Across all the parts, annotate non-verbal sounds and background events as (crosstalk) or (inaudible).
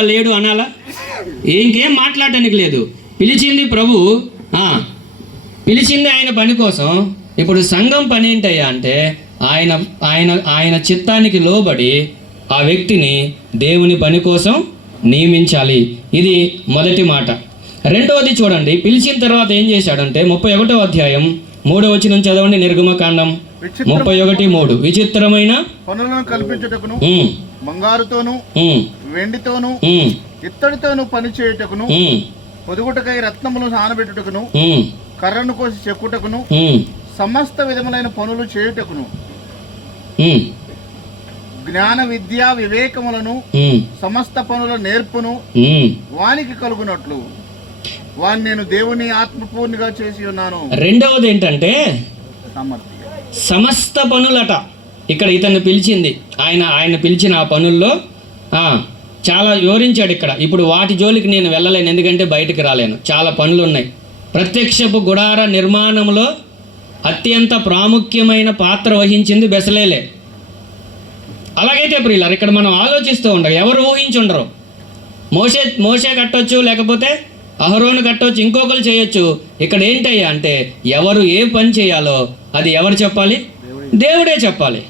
లేడు అనాలా? ఇంకేం మాట్లాడటానికి లేదు. పిలిచింది ప్రభు ఆ, పిలిచింది ఆయన పని కోసం. ఇప్పుడు సంఘం పని ఏంటయ్యా అంటే ఆయన ఆయన ఆయన చిత్తానికి లోబడి ఆ వ్యక్తిని దేవుని పని కోసం నియమించాలి. ఇది మొదటి మాట. రెండవది చూడండి పిలిచిన తర్వాత ఏం చేశాడంటే ముప్పై ఒకటో అధ్యాయం మూడో వచనం చదవండి నిర్గమకాండం. ముప్పై ఒకటి మూడు. విచిత్రమైన పనులను కల్పించుటకును బంగారుతోను వెండితోను ఇత్తడితోను పని చేయుటకును పొదుగుటకై రత్నములు నానబెట్టుటకును ఉమ్, కర్రను కోసి చెక్కుటకును సమస్త విధములైన పనులు చేయుటకును. జ్ఞాన విద్యా వివేకములను సమస్త పనుల నేర్పును. వానికి కలుగునట్లు. వాని నేను దేవుని ఆత్మపూర్ణిగా చేసి ఉన్నాను. రెండవది ఏంటంటే సమస్త పనులట. ఇక్కడ ఇతన్ని పిలిచింది. ఆయన ఆయన పిలిచిన ఆ పనుల్లో చాలా వివరించాడు ఇక్కడ. ఇప్పుడు వాటి జోలికి నేను వెళ్ళలేను ఎందుకంటే బయటికి రాలేను. చాలా పనులు ఉన్నాయి ప్రత్యక్షపు గుడార నిర్మాణంలో అత్యంత ప్రాముఖ్యమైన పాత్ర వహించింది బెసలేలే. అలాగైతే ప్రియులారు ఇక్కడ మనం ఆలోచిస్తూ ఉంటాం ఎవరు ఊహించుండరు. మోసే మోసే కట్టొచ్చు లేకపోతే అహరోను కట్టొచ్చు ఇంకొకరు చేయొచ్చు. ఇక్కడ ఏంటయ్యా అంటే ఎవరు ఏ పని చేయాలో అది ఎవరు చెప్పాలి? దేవుడే చెప్పాలి.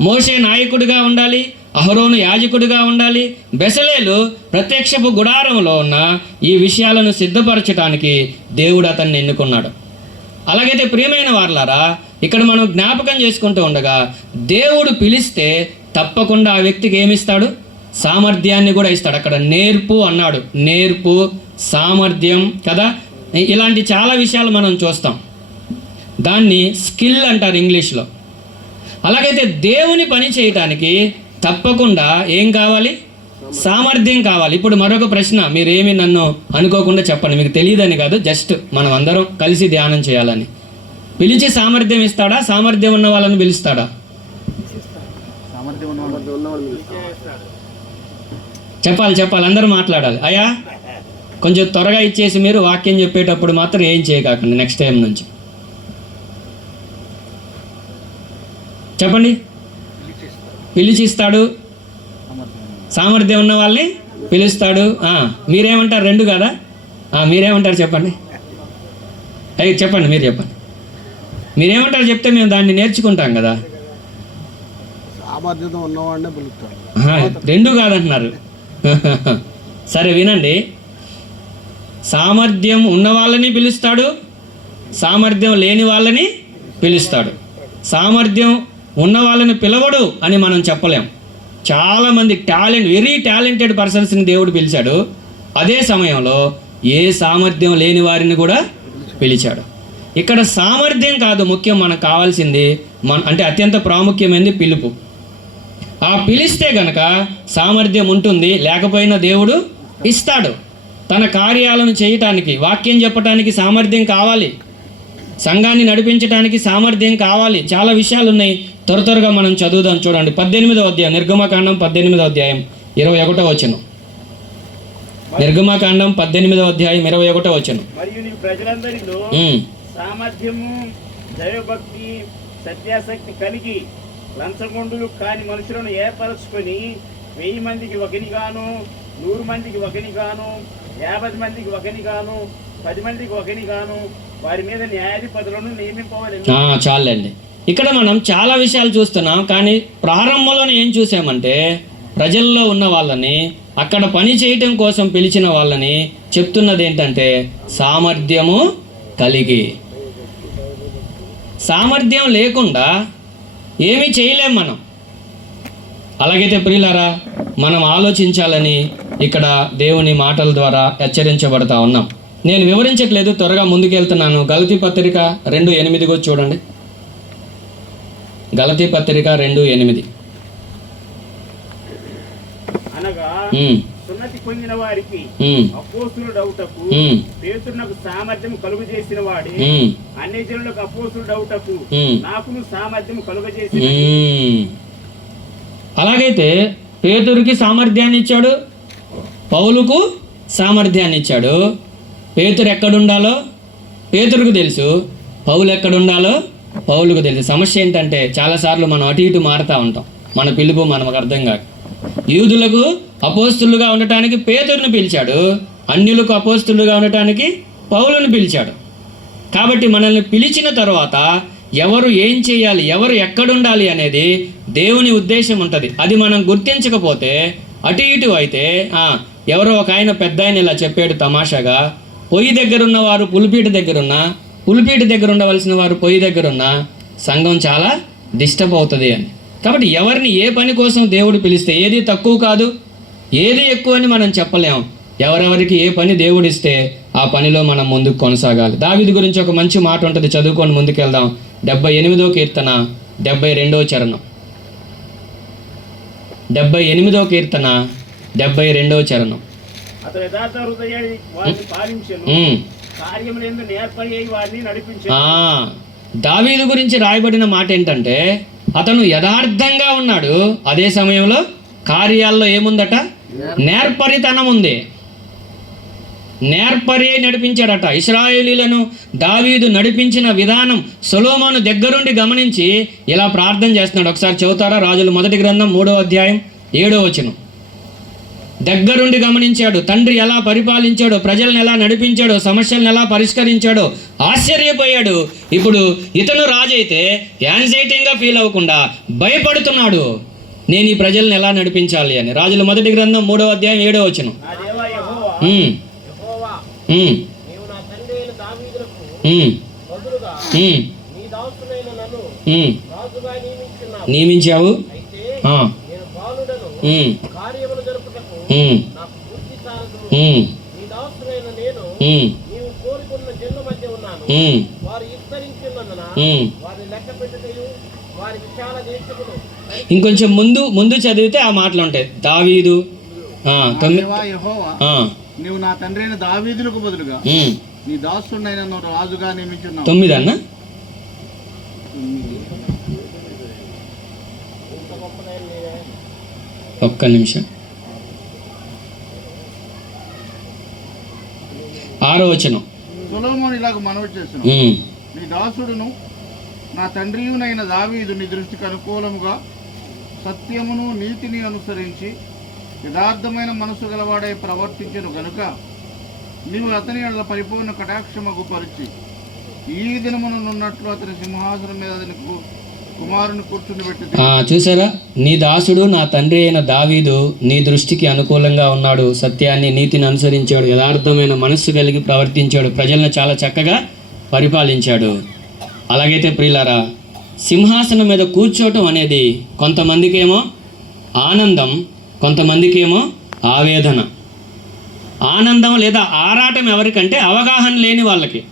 మోసే నాయకుడిగా ఉండాలి అహరోను యాజకుడిగా ఉండాలి. బెసలేలు ప్రత్యక్షపు గుడారంలో ఉన్న ఈ విషయాలను సిద్ధపరచడానికి దేవుడు అతన్ని ఎన్నుకున్నాడు. అలాగైతే ప్రియమైన వార్లారా ఇక్కడ మనం జ్ఞాపకం చేసుకుంటూ ఉండగా దేవుడు పిలిస్తే తప్పకుండా ఆ వ్యక్తికి ఏమిస్తాడు? సామర్థ్యాన్ని కూడా ఇస్తాడు. అక్కడ నేర్పు అన్నాడు. నేర్పు సామర్థ్యం కదా? ఇలాంటి చాలా విషయాలు మనం చూస్తాం. దాన్ని స్కిల్ అంటారు ఇంగ్లీష్లో. అలాగైతే దేవుని పని చేయటానికి తప్పకుండా ఏం కావాలి? సామర్థ్యం కావాలి. ఇప్పుడు మరొక ప్రశ్న మీరేమి నన్ను అనుకోకుండా చెప్పండి. మీకు తెలియదని కాదు జస్ట్ మనం అందరం కలిసి ధ్యానం చేయాలని. పిలిచి సామర్థ్యం ఇస్తాడా? సామర్థ్యం ఉన్న వాళ్ళని పిలుస్తాడా? చెప్పాలి చెప్పాలి. అందరూ మాట్లాడాలి. అయ్యా కొంచెం త్వరగా ఇచ్చేసి మీరు వాక్యం చెప్పేటప్పుడు మాత్రం ఏం చేయకాకండి నెక్స్ట్ టైం నుంచి. చెప్పండి. పిలిచిస్తాడు. సామర్థ్యం ఉన్న వాళ్ళని పిలుస్తాడు. మీరేమంటారు? రెండు కదా? మీరేమంటారు చెప్పండి. అయ్యి చెప్పండి మీరు చెప్పండి. మీరేమంటారు చెప్తే మేము దాన్ని నేర్చుకుంటాం కదా. రెండు కాదంటున్నారు. (laughs) సరే వినండి. సామర్థ్యం ఉన్న వాళ్ళని పిలుస్తాడు. సామర్థ్యం లేని వాళ్ళని పిలుస్తాడు. సామర్థ్యం ఉన్న వాళ్ళని పిలవడు అని మనం చెప్పలేం. చాలామంది టాలెంట్ వెరీ టాలెంటెడ్ పర్సన్స్ని దేవుడు పిలిచాడు. అదే సమయంలో ఏ సామర్థ్యం లేని వారిని కూడా పిలిచాడు. ఇక్కడ సామర్థ్యం కాదు ముఖ్యం మనకు కావాల్సింది మన అంటే అత్యంత ప్రాముఖ్యమైనది పిలుపు. ఆ పిలిస్తే గనక సామర్థ్యం ఉంటుంది లేకపోయినా దేవుడు ఇస్తాడు. తన కార్యాలను చేయటానికి వాక్యం చెప్పటానికి సామర్థ్యం కావాలి. సంఘాన్ని నడిపించడానికి సామర్థ్యం కావాలి. చాలా విషయాలు ఉన్నాయి త్వర త్వరగా మనం చదువుదాం చూడండి. పద్దెనిమిదో అధ్యాయం. నిర్గమకాండం పద్దెనిమిదో అధ్యాయం ఇరవై ఒకటో వచ్చను నిర్గమకాండం పద్దెనిమిదో అధ్యాయం ఇరవై ఒకటో వచ్చను మరియు నీ ప్రజలందరిలో సామర్థ్యము దైవభక్తి సత్యాసక్తి కలిగి లంచగొండులు కాని మనుషులను ఏర్పరచుకొని వెయ్యి మందికి ఒకనిగాను నూరు మందికి ఒకనిగాను యాభై మందికి ఒకనిగాను పది మందికి ఒకనిగాను వారి మీద న్యాయాధిపతులను చాలండి. ఇక్కడ మనం చాలా విషయాలు చూస్తున్నాం కానీ ప్రారంభంలోనే ఏం చూసామంటే ప్రజల్లో ఉన్న వాళ్ళని అక్కడ పని చేయటం కోసం పిలిచిన వాళ్ళని చెప్తున్నది ఏంటంటే సామర్థ్యము కలిగి. సామర్థ్యం లేకుండా ఏమీ చేయలేం మనం. అలాగైతే ప్రియులారా మనం ఆలోచించాలని ఇక్కడ దేవుని మాటల ద్వారా హెచ్చరించబడతా ఉన్నాం. నేను వివరించట్లేదు త్వరగా ముందుకెళ్తున్నాను. గలతి పత్రిక రెండు ఎనిమిదిగో చూడండి. గలతి పత్రిక రెండు ఎనిమిది. సున్నతి పొందిన వారికి సామర్థ్యం కలుగు చేసిన వాడే ఉమ్, అన్ని జనులకు. నాకును సామర్థ్యం. అలాగైతే పేతురికి సామర్థ్యాన్ని ఇచ్చాడు పౌలుకు సామర్థ్యాన్ని ఇచ్చాడు పేతురు ఎక్కడుండాలో? పేతురుకు తెలుసు. పౌలు ఎక్కడుండాలో? పౌలుకు తెలుసు. సమస్య ఏంటంటే చాలాసార్లు మనం అటు ఇటు మారుతూ ఉంటాం. మన పిలుపు మనకు అర్థం కాక. యూదులకు అపోస్తులుగా ఉండటానికి పేతురుని పిలిచాడు. అన్యులకు అపోస్తులుగా ఉండటానికి పౌలను పిలిచాడు. కాబట్టి మనల్ని పిలిచిన తర్వాత ఎవరు ఏం చేయాలి ఎవరు ఎక్కడుండాలి అనేది దేవుని ఉద్దేశం ఉంటుంది. అది మనం గుర్తించకపోతే అటు ఇటు అయితే ఎవరో ఒక ఆయన పెద్ద ఆయన ఇలా చెప్పాడు తమాషాగా పొయ్యి దగ్గరున్న వారు పులిపీట దగ్గరున్న పులిపీట దగ్గర ఉండవలసిన వారు పొయ్యి దగ్గరున్న సంఘం చాలా డిస్టర్బ్ అవుతుంది అని. కాబట్టి ఎవరిని ఏ పని కోసం దేవుడు పిలిస్తే ఏది తక్కువ కాదు ఏది ఎక్కువ అని మనం చెప్పలేం. ఎవరెవరికి ఏ పని దేవుడిస్తే ఆ పనిలో మనం ముందుకు కొనసాగాలి. దావిది గురించి ఒక మంచి మాట ఉంటుంది చదువుకొని ముందుకెళ్దాం. డెబ్బై ఎనిమిదో కీర్తన డెబ్బై రెండో చరణం. డెబ్బై ఎనిమిదో కీర్తన డెబ్బై రెండో చరణం. అతను యథార్థ హృదయాన్ని వారిని పాలించను. కార్యములందు అయి వారిని నడిపించను. ఆ, దావీదు గురించి రాయబడిన మాట ఏంటంటే అతను యథార్థంగా ఉన్నాడు. అదే సమయంలో కార్యాల్లో ఏముందట? నేర్పరితనం ఉంది నేర్పరి అయి నడిపించాడట. ఇస్రాయేలీలను దావీదు నడిపించిన విధానం సొలోమోను దగ్గరుండి గమనించి ఇలా ప్రార్థన చేస్తున్నాడు. ఒకసారి చదువుతారా? రాజుల మొదటి గ్రంథం మూడో అధ్యాయం ఏడో వచనం. దగ్గరుండి గమనించాడు. తండ్రి ఎలా పరిపాలించాడో ప్రజలను ఎలా నడిపించాడో సమస్యలను ఎలా పరిష్కరించాడో ఆశ్చర్యపోయాడు. ఇప్పుడు ఇతను రాజైతే యాంగ్జైటీగా ఫీల్ అవ్వకుండా భయపడుతున్నాడు. నేను ఈ ప్రజలను ఎలా నడిపించాలి అని. రాజుల మొదటి గ్రంథం మూడో అధ్యాయం ఏడో వచనం. నా దేవా యెహోవా? ఉమ్, యెహోవా ఉమ్, నీవు నా తండ్రి అయిన దావీదులకు ఉమ్, బదులుగా ఉమ్, నీ దాసుడైన నన్ను ఉమ్. రాజుగా నియమించున్నావు. నియమించావు? ఇంకొంచెం ముందు ముందు చదివితే ఆ మాటలు ఉంటాయి. దావీదు. ఆ, తొమ్మిది దేవా యెహోవా. ఆ, నీవు నా తండ్రి అయిన దావీదులకు బదులుగా నీ దాసుడైన రాజుగా నియమించున్నావు. తొమ్మిది అన్న? ఒక్క నిమిషం. ఆరో వచనం. సొలోమోను ఇలాగ మనవి ఉమ్, నీ దాసుడును నా తండ్రియునైన దావీదు నీ దృష్టికి అనుకూలముగా సత్యమును నీతిని అనుసరించి యథార్థమైన మనసు గలవాడై ప్రవర్తించను గనుక నీవు అతని పరిపూర్ణ కటాక్షమగు పరిచి ఈ దినమునున్నట్లు అతని సింహాసనం మీద అతని చూసారా? నీ దాసుడు నా తండ్రి అయిన దావీదు నీ దృష్టికి అనుకూలంగా ఉన్నాడు. సత్యాన్ని నీతిని అనుసరించాడు. యథార్థమైన మనస్సు కలిగి ప్రవర్తించాడు. ప్రజలను చాలా చక్కగా పరిపాలించాడు. అలాగైతే ప్రియులారా సింహాసనం మీద కూర్చోవటం అనేది కొంతమందికేమో ఆనందం కొంతమందికేమో ఆవేదన. ఆనందం లేదా ఆరాటం ఎవరికంటే అవగాహన లేని వాళ్ళకి.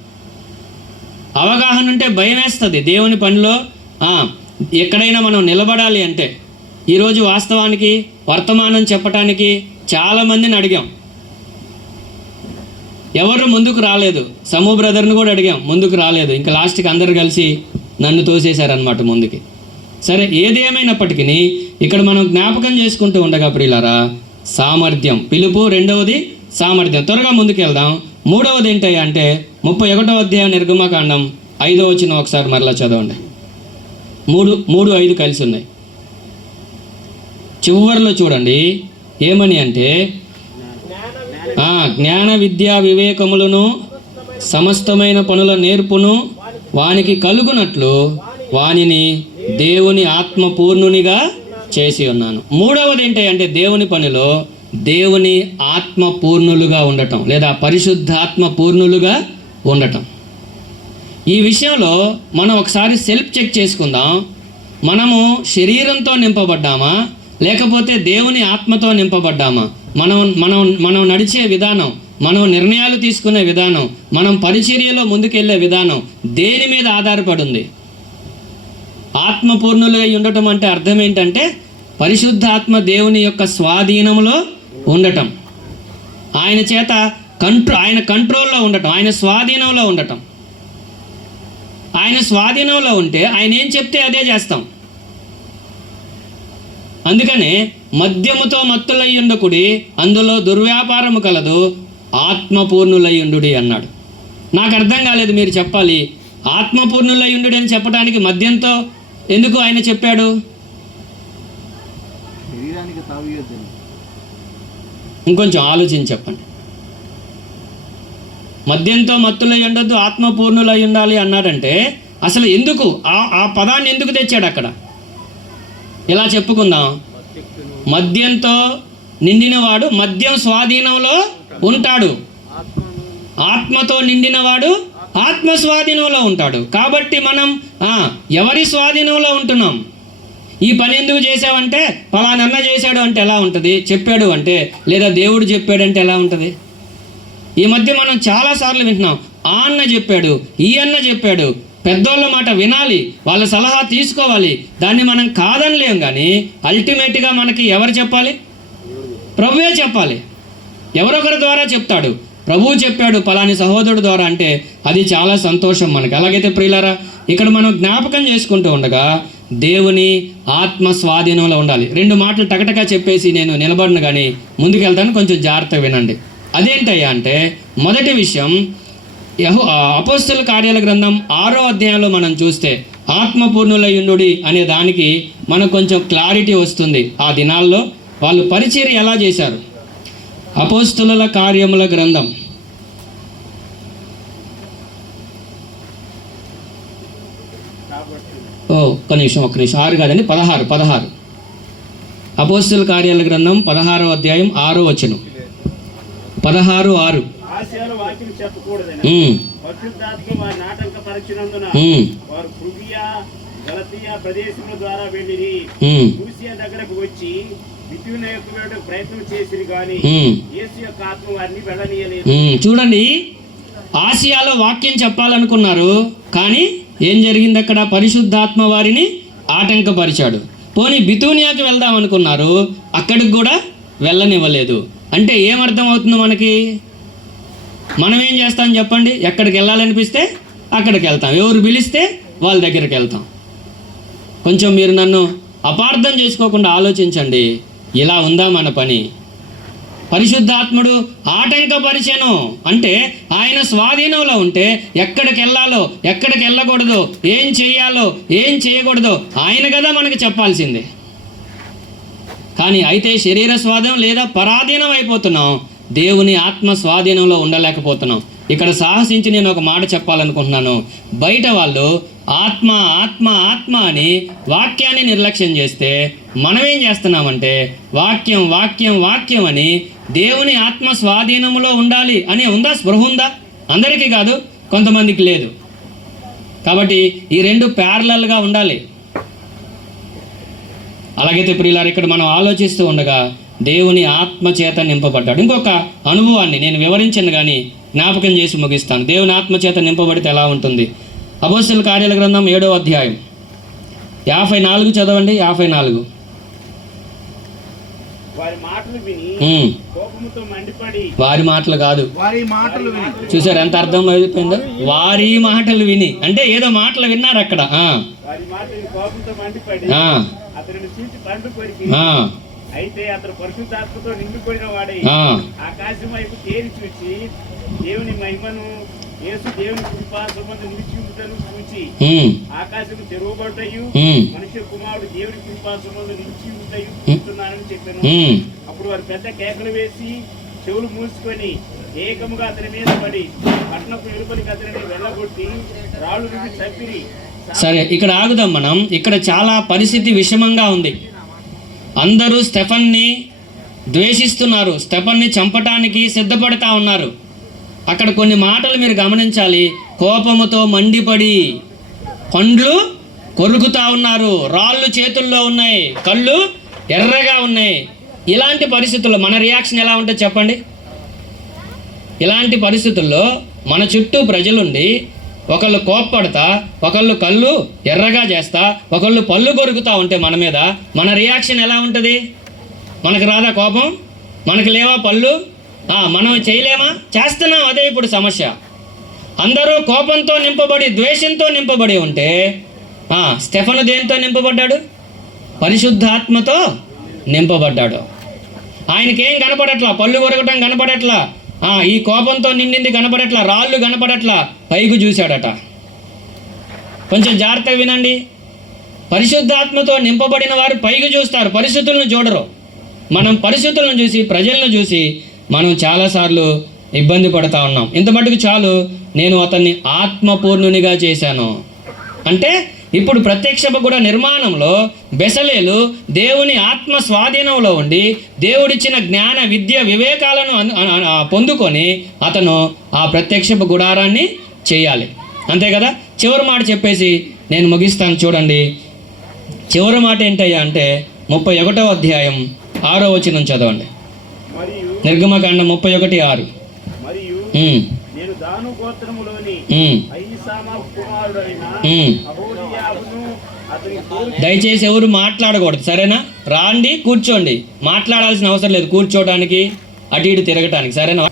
అవగాహన ఉంటే భయం వేస్తుంది దేవుని పనిలో ఎక్కడైనా మనం నిలబడాలి అంటే ఈరోజు వాస్తవానికి వర్తమానం చెప్పటానికి చాలామందిని అడిగాం. ఎవరు ముందుకు రాలేదు. సమూ బ్రదర్ని కూడా అడిగాం ముందుకు రాలేదు. ఇంకా లాస్ట్కి అందరు కలిసి నన్ను తోసేశారనమాట ముందుకి. సరే ఏది ఏమైనప్పటికీ ఇక్కడ మనం జ్ఞాపకం చేసుకుంటూ ఉండగా ప్రియులారా సామర్థ్యం. పిలుపు రెండవది సామర్థ్యం. త్వరగా ముందుకు వెళ్దాం మూడవది ఏంటి అంటే ముప్పై ఒకటో అధ్యాయం నిర్గమకాండం ఐదో వచ్చిన ఒకసారి మరలా చదవండి. మూడు మూడు ఐదు కలిసి ఉన్నాయి. చివరిలో చూడండి ఏమని అంటే జ్ఞాన విద్యా వివేకములను సమస్తమైన పనుల నేర్పును వానికి కలుగునట్లు వానిని దేవుని ఆత్మపూర్ణునిగా చేసి ఉన్నాను. మూడవది ఏంటి అంటే దేవుని పనిలో దేవుని ఆత్మ పూర్ణులుగా ఉండటం లేదా పరిశుద్ధాత్మ పూర్ణులుగా ఉండటం. ఈ విషయంలో మనం ఒకసారి సెల్ఫ్ చెక్ చేసుకుందాం. మనము శరీరంతో నింపబడ్డామా? లేకపోతే దేవుని ఆత్మతో నింపబడ్డామా? మనం మనం మనం నడిచే విధానం మనం నిర్ణయాలు తీసుకునే విధానం మనం పరిచర్యలో ముందుకెళ్ళే విధానం దేని మీద ఆధారపడింది? ఆత్మపూర్ణులుగా ఉండటం అంటే అర్థం ఏంటంటే పరిశుద్ధాత్మ దేవుని యొక్క స్వాధీనంలో ఉండటం. ఆయన చేత కంట్రో ఆయన కంట్రోల్లో ఉండటం ఆయన స్వాధీనంలో ఉండటం. ఆయన స్వాధీనంలో ఉంటే ఆయన ఏం చెప్తే అదే చేస్తాం. అందుకనే మద్యముతో మత్తులై ఉండకుడి అందులో దుర్వ్యాపారము కలదు ఆత్మపూర్ణులై ఉండుడి అన్నాడు. నాకు అర్థం కాలేదు మీరు చెప్పాలి. ఆత్మపూర్ణులై ఉండు అని చెప్పడానికి మద్యంతో ఎందుకు ఆయన చెప్పాడు? ఇంకొంచెం ఆలోచించి చెప్పండి. మద్యంతో మత్తులై ఉండొద్దు ఆత్మపూర్ణులై ఉండాలి అన్నాడంటే అసలు ఎందుకు? ఆ ఆ పదాన్ని ఎందుకు తెచ్చాడు అక్కడ? ఇలా చెప్పుకుందాం? మద్యంతో నిండినవాడు మద్యం స్వాధీనంలో ఉంటాడు. ఆత్మతో నిండినవాడు ఆత్మ స్వాధీనంలో ఉంటాడు. కాబట్టి మనం ఎవరి స్వాధీనంలో ఉంటున్నాం? ఈ పని ఎందుకు చేసావంటే పలానన్న చేశాడు అంటే ఎలా ఉంటుంది? చెప్పాడు అంటే లేదా దేవుడు చెప్పాడంటే ఎలా ఉంటుంది? ఈ మధ్య మనం చాలాసార్లు వింటున్నాం ఆ అన్న చెప్పాడు ఈ అన్న చెప్పాడు పెద్దోళ్ళ మాట వినాలి వాళ్ళ సలహా తీసుకోవాలి దాన్ని మనం కాదనలేం కానీ అల్టిమేట్గా మనకి ఎవరు చెప్పాలి? ప్రభువే చెప్పాలి. ఎవరొకరి ద్వారా చెప్తాడు? ప్రభువు చెప్పాడు పలాని సహోదరుడు ద్వారా. అంటే అది చాలా సంతోషం మనకి. అలాగైతే ప్రియులారా ఇక్కడ మనం జ్ఞాపకం చేసుకుంటూ ఉండగా దేవుని ఆత్మ స్వాధీనంలో ఉండాలి. రెండు మాటలు టకటకా చెప్పేసి నేను నిలబడిన కానీ ముందుకెళ్తాను. కొంచెం జాగ్రత్తగా వినండి. అదేంటయ్యా అంటే మొదటి విషయం యహో అపోస్తుల కార్యాల గ్రంథం ఆరో అధ్యాయంలో మనం చూస్తే ఆత్మపూర్ణులయుండుడి అనే దానికి మనకు కొంచెం క్లారిటీ వస్తుంది. ఆ దినాల్లో వాళ్ళు పరిచర్య ఎలా చేశారు? అపోస్తుల కార్యముల గ్రంథం. ఓ ఒక్క నిమిషం ఒక్క నిమిషం. ఆరు కాదండి పదహారు పదహారు. అపోస్తుల కార్యాల గ్రంథం పదహారో అధ్యాయం ఆరో వచనం. పదహారు ఆరు. ప్రదేశముల ద్వారా వెళ్ళిరి. లూసియా దగ్గరకు వచ్చి యొక్క ప్రయత్నం చేసిరి. యేసు యొక్క ఆత్మ వారిని వెళ్ళనీయలేదు. చూడండి ఆసియాలో వాక్యం చెప్పాలనుకున్నారు కానీ ఏం జరిగింది అక్కడ? పరిశుద్ధాత్మ వారిని ఆటంకపరిచాడు. పోనీ బితూనియాకి వెళ్దాం అనుకున్నారు అక్కడికి కూడా వెళ్ళనివ్వలేదు. అంటే ఏమర్థం అవుతుంది మనకి? మనం ఏం చేస్తాం చెప్పండి? ఎక్కడికి వెళ్ళాలనిపిస్తే అక్కడికి వెళ్తాం. ఎవరు పిలిస్తే వాళ్ళ దగ్గరికి వెళ్తాం. కొంచెం మీరు నన్ను అపార్థం చేసుకోకుండా ఆలోచించండి. ఇలా ఉందా మన పని? పరిశుద్ధాత్ముడు ఆటంకపరిచను. అంటే ఆయన స్వాధీనంలో ఉంటే ఎక్కడికి వెళ్ళాలో ఎక్కడికి వెళ్ళకూడదు ఏం చేయాలో ఏం చేయకూడదో ఆయన కదా మనకి చెప్పాల్సిందే. కానీ అయితే శరీర స్వాధీనం లేదా పరాధీనం అయిపోతున్నాం. దేవుని ఆత్మ స్వాధీనంలో ఉండలేకపోతున్నాం. ఇక్కడ సాహసించి నేను ఒక మాట చెప్పాలనుకుంటున్నాను. బయట వాళ్ళు ఆత్మ ఆత్మ ఆత్మ అని వాక్యాన్ని నిర్లక్ష్యం చేస్తే మనం ఏం చేస్తున్నామంటే వాక్యం వాక్యం వాక్యం అని దేవుని ఆత్మ స్వాధీనంలో ఉండాలి అని ఉందా స్పృహ ఉందా? అందరికీ కాదు కొంతమందికి లేదు. కాబట్టి ఈ రెండు ప్యారలల్గా ఉండాలి. అలాగైతే ప్రియులారు ఇక్కడ మనం ఆలోచిస్తూ ఉండగా దేవుని ఆత్మ చేత నింపబడ్డాడు. ఇంకొక అనుభవాన్ని నేను వివరించను కానీ జ్ఞాపకం చేసి ముగిస్తాను. దేవుని ఆత్మ చేత నింపబడితే ఎలా ఉంటుంది? అపోస్తుల కార్యాల గ్రంథం ఏడో అధ్యాయం. యాభై నాలుగు చదవండి యాభై నాలుగు. వారి మాటలు విని ఉమ్, కోపముతో మండిపడి వారి మాటలు కాదు. వారి మాటలు విని. చూసారు ఎంత అర్థం అయిపోయిందో? వారి మాటలు విని. అంటే ఏదో మాటలు విన్నారు అక్కడ. ఆ, వారి మాటలు కోపంతో మండిపడి చూసి పండు కొరికి అయితే అతను పరిశుద్ధాత్మతో నిండిపోయిన వాడై. ఆకాశం వైపు తేరి చూచి దేవుని మహిమను యేసు దేవుని కృపాసమందు నిలిచి ఉండుటను చూచి ఆకాశం తెరవబడ్డయు ఉమ్, మనుష్య కుమారుడు దేవుని కృపాసమందు నిలిచి ఉంటయు చూస్తున్నానని చెప్పాను. అప్పుడు వారు పెద్ద కేకలు వేసి చెవులు మూసుకొని ఏకముగా అతని మీద పడి పట్టణపు వెలుపలికి అతనిని వెళ్ళగొట్టి రాళ్ళు రువి చంపిరి. సరే ఇక్కడ ఆగుదాం మనం. ఇక్కడ చాలా పరిస్థితి విషమంగా ఉంది. అందరూ స్టెఫన్ని ద్వేషిస్తున్నారు. స్టెఫన్ని చంపటానికి సిద్ధపడతా ఉన్నారు. అక్కడ కొన్ని మాటలు మీరు గమనించాలి. కోపముతో మండిపడి పండ్లు కొరుకుతా ఉన్నారు. రాళ్ళు చేతుల్లో ఉన్నాయి. కళ్ళు ఎర్రగా ఉన్నాయి. ఇలాంటి పరిస్థితుల్లో మన రియాక్షన్ ఎలా ఉంటే చెప్పండి? ఇలాంటి పరిస్థితుల్లో మన చుట్టూ ప్రజలుండి ఒకళ్ళు కోప్పడతా ఒకళ్ళు కళ్ళు ఎర్రగా చేస్తా ఒకళ్ళు పళ్ళు కొరుకుతా ఉంటే మన మీద మన రియాక్షన్ ఎలా ఉంటుంది? మనకు రాదా కోపం? మనకు లేవా పళ్ళు? మనం చేయలేమా? చేస్తున్నాం అదే ఇప్పుడు సమస్య. అందరూ కోపంతో నింపబడి ద్వేషంతో నింపబడి ఉంటే స్టెఫను దేంతో నింపబడ్డాడు? పరిశుద్ధాత్మతో నింపబడ్డాడు. ఆయనకేం కనపడట్లా? పళ్ళు కొరకటం కనపడట్లా? ఈ కోపంతో నిండింది కనపడట్లా రాళ్ళు కనపడట్లా పైకి చూశాడట. కొంచెం జాగ్రత్తగా వినండి. పరిశుద్ధాత్మతో నింపబడిన వారు పైకి చూస్తారు పరిస్థితులను చూడరు. మనం పరిస్థితులను చూసి ప్రజలను చూసి మనం చాలాసార్లు ఇబ్బంది పడుతూ ఉన్నాం. ఇంత మటుకు చాలు నేను అతన్ని ఆత్మపూర్ణునిగా చేశాను. అంటే ఇప్పుడు ప్రత్యక్షపు కూడా నిర్మాణంలో బెసలేలు దేవుని ఆత్మ స్వాధీనంలో ఉండి దేవుడిచ్చిన జ్ఞాన విద్య వివేకాలను పొందుకొని అతను ఆ ప్రత్యక్షపు గుడారాన్ని చేయాలి. అంతే కదా? చివరి మాట చెప్పేసి నేను ముగిస్తాను చూడండి. చివరి మాట ఏంటయ్యా అంటే ముప్పై ఒకటో అధ్యాయం ఆరో వచనం చదవండి. నిర్గమకాండం ముప్పై ఒకటి ఆరు. నేను దాను గోత్రములోని ఉమ్, ఐసామా కుమారుడైన ఉమ్. అహోలియాబును అతని తోడు దయచేసి ఎవరు మాట్లాడకూడదు సరేనా? రాండి కూర్చోండి. మాట్లాడాల్సిన అవసరం లేదు కూర్చోడానికి అటు ఇటు తిరగటానికి సరేనా?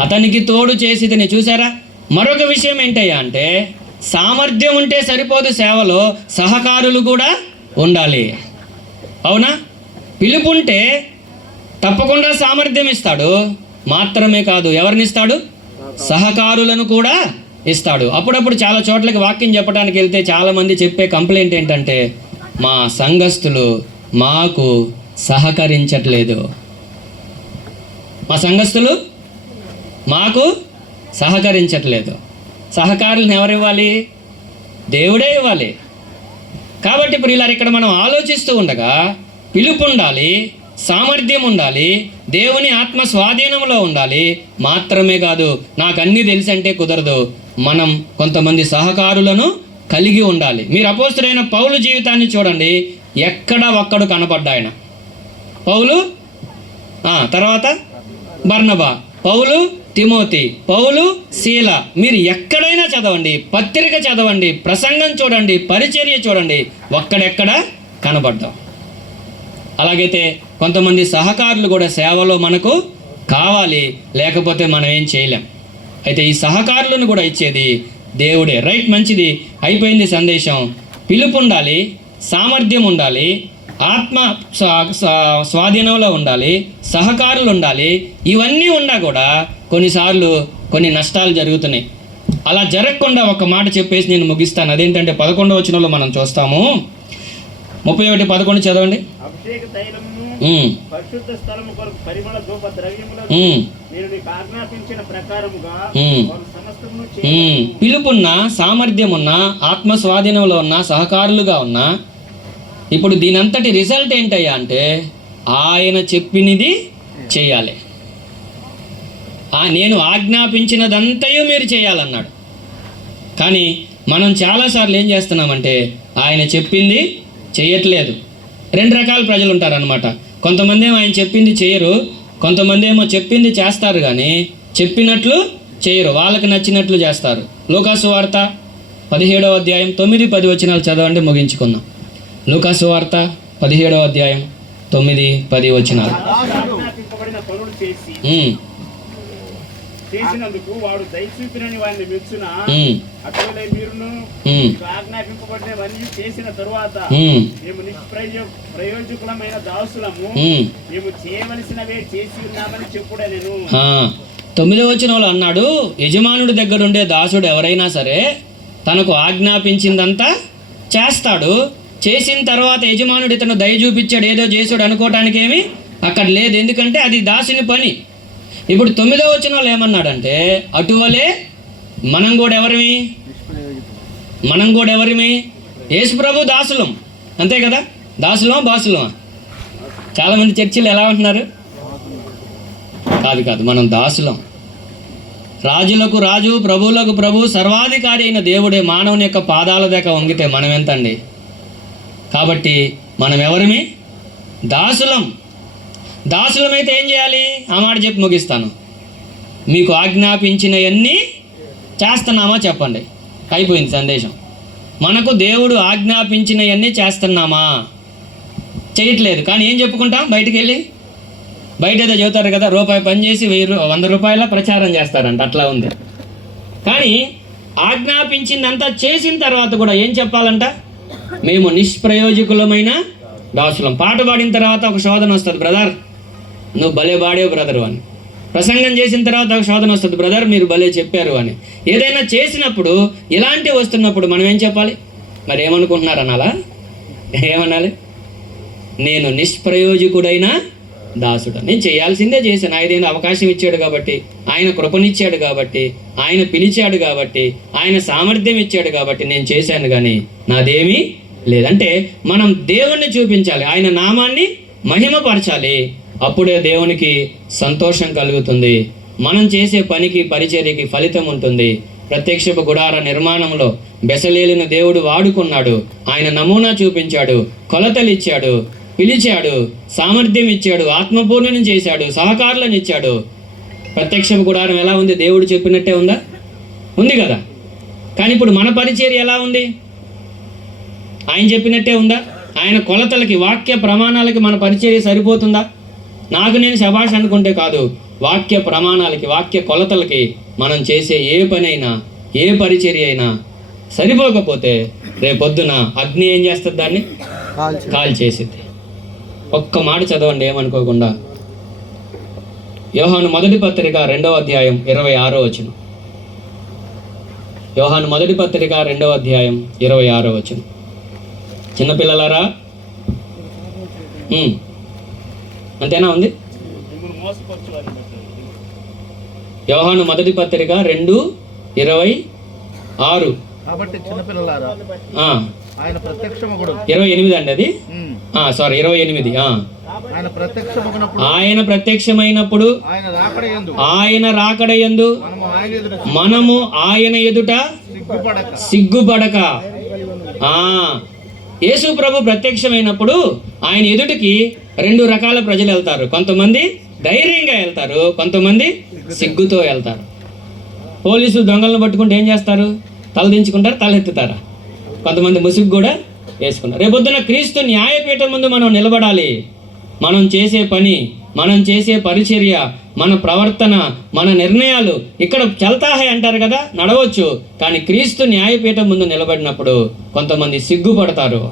అతనికి తోడు చేసి ఇతని చూసారా? మరొక విషయం ఏంటయ్యా అంటే సామర్థ్యం ఉంటే సరిపోదు సేవలో సహకారులు కూడా ఉండాలి. అవునా? పిలుపుంటే తప్పకుండా సామర్థ్యం ఇస్తాడు. మాత్రమే కాదు ఎవరిని ఇస్తాడు? సహకారులను కూడా ఇస్తాడు. అప్పుడప్పుడు చాలా చోట్లకి వాక్యం చెప్పడానికి వెళ్తే చాలామంది చెప్పే కంప్లైంట్ ఏంటంటే మా సంఘస్థులు మాకు సహకరించట్లేదు. మా సంఘస్థులు మాకు సహకరించట్లేదు. సహకారులను ఎవరు ఇవ్వాలి? దేవుడే ఇవ్వాలి. కాబట్టి ప్రియులారు ఇక్కడ మనం ఆలోచిస్తూ ఉండగా పిలుపు ఉండాలి సామర్థ్యం ఉండాలి దేవుని ఆత్మ స్వాధీనంలో ఉండాలి మాత్రమే కాదు నాకు అన్నీ తెలిసి అంటే కుదరదు. మనం కొంతమంది సహకారులను కలిగి ఉండాలి. మీరు అపోస్తుడైన పౌలు జీవితాన్ని చూడండి. ఎక్కడ ఒక్కడు కనపడ్డాయన? పౌలు? తర్వాత? బర్నబా. పౌలు తిమోతి. పౌలు శీల మీరు ఎక్కడైనా చదవండి. పత్రిక చదవండి. ప్రసంగం చూడండి. పరిచర్య చూడండి. ఒక్కడెక్కడ కనబడ్డాం. అలాగైతే కొంతమంది సహకారులు కూడా సేవలో మనకు కావాలి. లేకపోతే మనం ఏం చేయలేం. అయితే ఈ సహకారులను కూడా ఇచ్చేది దేవుడే. రైట్ మంచిది. అయిపోయింది సందేశం. పిలుపు ఉండాలి సామర్థ్యం ఉండాలి ఆత్మ స్వాధీనంలో ఉండాలి సహకారులు ఉండాలి. ఇవన్నీ ఉన్నా కూడా కొన్నిసార్లు కొన్ని నష్టాలు జరుగుతున్నాయి. అలా జరగకుండా ఒక మాట చెప్పేసి నేను ముగిస్తాను. అదేంటంటే పదకొండవ వచనంలో మనం చూస్తాము. ముప్పై ఒకటి పదకొండు చదవండి. పరిశుద్ధ స్థలము కొరకు పరిమళ ధూప ద్రవ్యములను నేను నీకు ఆజ్ఞాపించిన ప్రకారముగా. పిలుపున్న సామర్థ్యం ఉన్న ఆత్మ స్వాధీనంలో ఉన్న సహకారులుగా ఉన్న ఇప్పుడు దీనంతటి రిజల్ట్ ఏంటయ్యా అంటే ఆయన చెప్పినది చేయాలి. ఆ నేను ఆజ్ఞాపించినదంతయు మీరు చేయాలన్నాడు. కానీ మనం చాలాసార్లు ఏం చేస్తున్నామంటే ఆయన చెప్పింది చేయట్లేదు. రెండు రకాల ప్రజలు ఉంటారనమాట కొంతమంది ఏమో ఆయన చెప్పింది చేయరు కొంతమంది ఏమో చెప్పింది చేస్తారు కానీ చెప్పినట్లు చేయరు వాళ్ళకి నచ్చినట్లు చేస్తారు. లూకాసు వార్త పదిహేడవ అధ్యాయం తొమ్మిది పది వచనాలు చదవండి ముగించుకుందాం. లూకాసు వార్త పదిహేడవ అధ్యాయం తొమ్మిది పది వచనాలు ఆజ్ఞాపింపబడిన పనులు చేసి ఉమ్, చేసినందుకు వాడు దయచూపినని వారిని మెచ్చున? అటువలే మీరును ఆజ్ఞాపింపబడినవన్నీ చేసిన తరువాత మేము నిష్ప్రయో ప్రయోజకులమైన దాసులము. మేము చేయవలసినవే చేసి ఉన్నామని చెప్పుడే నేను తొమ్మిదో వచనంలో అన్నాడు యజమానుడి దగ్గర ఉండే దాసుడు ఎవరైనా సరే తనకు ఆజ్ఞాపించిందంతా చేస్తాడు. చేసిన తర్వాత యజమానుడు ఇతను దయ చూపించాడు ఏదో చేసాడు అనుకోవటానికి ఏమి అక్కడ లేదు. ఎందుకంటే అది దాసుని పని. ఇప్పుడు తొమ్మిదో వచనంలో ఏమన్నాడంటే అటువలే మనం కూడా ఎవరిమి? మనం కూడా ఎవరిమి? యేసుప్రభు దాసులం. అంతే కదా? దాసులం బాసులమా? చాలామంది చర్చిలు ఎలా ఉంటున్నారు? కాదు కాదు మనం దాసులం. రాజులకు రాజు ప్రభువులకు ప్రభు సర్వాధికారి అయిన దేవుడే మానవుని యొక్క పాదాల దాకా వంగితే మనం ఎంతండి కాబట్టి మనం ఎవరిమి? దాసులం. దాసులమైతే ఏం చేయాలి? ఆ మాట చెప్పి ముగిస్తాను. మీకు ఆజ్ఞాపించినవన్నీ చేస్తున్నామా చెప్పండి. అయిపోయింది సందేశం. మనకు దేవుడు ఆజ్ఞాపించినవన్నీ చేస్తున్నామా? చేయట్లేదు. కానీ ఏం చెప్పుకుంటాం? బయటికి వెళ్ళి బయట ఏదో చెబుతారు కదా రూపాయి పనిచేసి వెయ్యి వంద రూపాయల ప్రచారం చేస్తారంట. అట్లా ఉంది. కానీ ఆజ్ఞాపించిందంతా చేసిన తర్వాత కూడా ఏం చెప్పాలంట? మేము నిష్ప్రయోజకులమైన దాసులం. పాట పాడిన తర్వాత ఒక శోధన వస్తుంది. బ్రదర్ నువ్వు భలే పాడేవు బ్రదరు అని. ప్రసంగం చేసిన తర్వాత ఒక శోధన వస్తుంది బ్రదర్ మీరు భలే చెప్పారు అని. ఏదైనా చేసినప్పుడు ఇలాంటివి వస్తున్నప్పుడు మనం ఏం చెప్పాలి? మరి ఏమనుకుంటున్నారు అనాలా? ఏమనాలి? నేను నిష్ప్రయోజకుడైన దాసుడు నేను చేయాల్సిందే చేశాను. ఆయన అవకాశం ఇచ్చాడు కాబట్టి ఆయన కృపనిచ్చాడు కాబట్టి ఆయన పిలిచాడు కాబట్టి ఆయన సామర్థ్యం ఇచ్చాడు కాబట్టి నేను చేశాను కానీ నాదేమీ లేదంటే మనం దేవుణ్ణి చూపించాలి. ఆయన నామాన్ని మహిమపరచాలి. అప్పుడే దేవునికి సంతోషం కలుగుతుంది. మనం చేసే పనికి పరిచర్యకి ఫలితం ఉంటుంది. ప్రత్యక్షపు గుడార నిర్మాణంలో బెసలేలిన దేవుడు వాడుకున్నాడు. ఆయన నమూనా చూపించాడు కొలతలిచ్చాడు పిలిచాడు సామర్థ్యం ఇచ్చాడు ఆత్మపూర్ణను చేశాడు సహకారులను ఇచ్చాడు ప్రత్యక్షపు గుడారం ఎలా ఉంది? దేవుడు చెప్పినట్టే ఉందా? ఉంది కదా. కానీ ఇప్పుడు మన పరిచర్య ఎలా ఉంది? ఆయన చెప్పినట్టే ఉందా? ఆయన కొలతలకి వాక్య ప్రమాణాలకి మన పరిచర్య సరిపోతుందా? నాకు నేను శభాష్ అనుకుంటే కాదు వాక్య ప్రమాణాలకి వాక్య కొలతలకి మనం చేసే ఏ పనైనా ఏ పరిచర్య అయినా సరిపోకపోతే రేపొద్దున అగ్ని ఏం చేస్తుంది దాన్ని? కాల్ చేసిద్ది ఒక్క మాట చదవండి ఏమనుకోకుండా. యోహాను మొదటి పత్రిక రెండవ అధ్యాయం ఇరవై ఆరో వచనం. యోహాను మొదటి పత్రిక రెండవ అధ్యాయం ఇరవై ఆరో వచనం. చిన్నపిల్లలారా. అంతేనా ఉంది? యోహాను మొదటి పత్రిక రెండు ఇరవై ఆరు. కాబట్టి చిన్నపిల్లలారా ఆ, ఆయన ప్రత్యక్షమగుడు ఇరవై ఎనిమిది అండి అది? సారీ ఇరవై ఎనిమిది. ఆయన ప్రత్యక్షమైనప్పుడు ఆయన రాకడ యందు ఆయన రాకడయందు మనము ఆయన ఎదుట సిగ్గుపడక. సిగ్గుపడక. ఆ. యేసు ప్రభు ప్రత్యక్షమైనప్పుడు ఆయన ఎదుటికి రెండు రకాల ప్రజలు వెళ్తారు. కొంతమంది ధైర్యంగా వెళ్తారు కొంతమంది సిగ్గుతో వెళ్తారు. పోలీసులు దొంగలను పట్టుకుంటే ఏం చేస్తారు? తల దించుకుంటారు తలెత్తుతారా కొంతమంది ముసుగు కూడా వేసుకున్నారు రేపొద్దున క్రీస్తు న్యాయపీఠం ముందు మనం నిలబడాలి. మనం చేసే పని మనం చేసే పరిచర్య మన ప్రవర్తన మన నిర్ణయాలు ఇక్కడ చల్తాహే అంటారు కదా నడవచ్చు. కానీ క్రీస్తు న్యాయపీఠం ముందు నిలబడినప్పుడు కొంతమంది సిగ్గుపడతారు.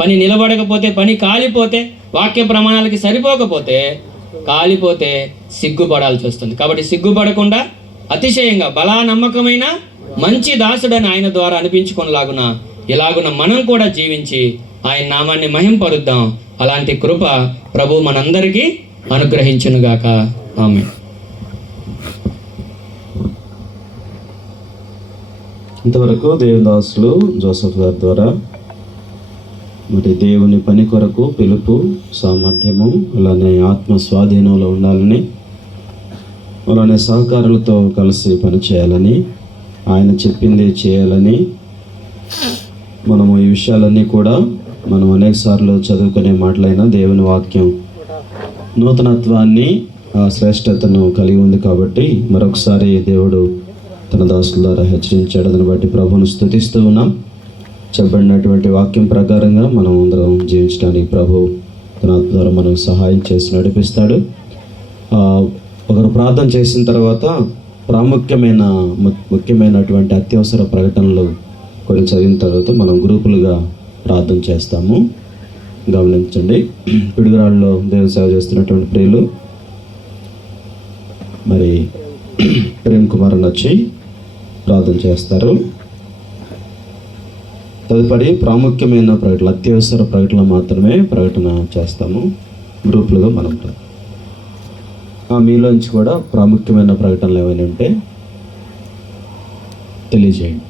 పని నిలబడకపోతే పని కాలిపోతే వాక్య ప్రమాణాలకి సరిపోకపోతే కాలిపోతే సిగ్గుపడాల్సి వస్తుంది. కాబట్టి సిగ్గుపడకుండా అతిశయంగా బలా నమ్మకమైన మంచి దాసుడని ఆయన ద్వారా అనిపించుకునేలాగున ఇలాగున మనం కూడా జీవించి ఆయన నామాన్ని మహింపరుద్దాం. అలాంటి కృప ప్రభు మనందరికీ అనుగ్రహించునుగాక. ఆమె ఇంతవరకు దేవదాసులు జోసఫ్ గారి ద్వారా మరి దేవుని పని కొరకు పిలుపు సామర్థ్యము అలానే ఆత్మ స్వాధీనంలో ఉండాలని అలానే సహకారులతో కలిసి పనిచేయాలని ఆయన చెప్పింది చేయాలని మనము ఈ విషయాలన్నీ కూడా మనం అనేక సార్లు చదువుకునే మాటలైన దేవుని వాక్యం నూతనత్వాన్ని ఆ శ్రేష్టతను కలిగి ఉంది కాబట్టి మరొకసారి దేవుడు తన దాసుల ద్వారా హెచ్చరించాడు. దాన్ని బట్టి ప్రభును స్థుతిస్తూ ఉన్నాం. చెప్పబడినటువంటి వాక్యం ప్రకారంగా మనం అందరం జీవించడానికి ప్రభు తన ద్వారా మనకు సహాయం చేసి నడిపిస్తాడు. ఒకరు ప్రార్థన చేసిన తర్వాత ప్రాముఖ్యమైన ముఖ్యమైనటువంటి అత్యవసర ప్రకటనలు కొన్ని చదివిన తర్వాత మనం గ్రూపులుగా ప్రార్థన చేస్తాము. గమనించండి. పిడుగురాళ్ళలో దేవుని సేవ చేస్తున్నటువంటి ప్రియులు మరి ప్రేమ్ కుమార్ అని వచ్చి ప్రార్థన చేస్తారు. తదుపరి ప్రాముఖ్యమైన ప్రకటన అత్యవసర ప్రకటన మాత్రమే ప్రకటన చేస్తాము. గ్రూపులుగా మనం మీలోంచి కూడా ప్రాముఖ్యమైన ప్రకటనలు ఏమైనా ఉంటే తెలియజేయండి.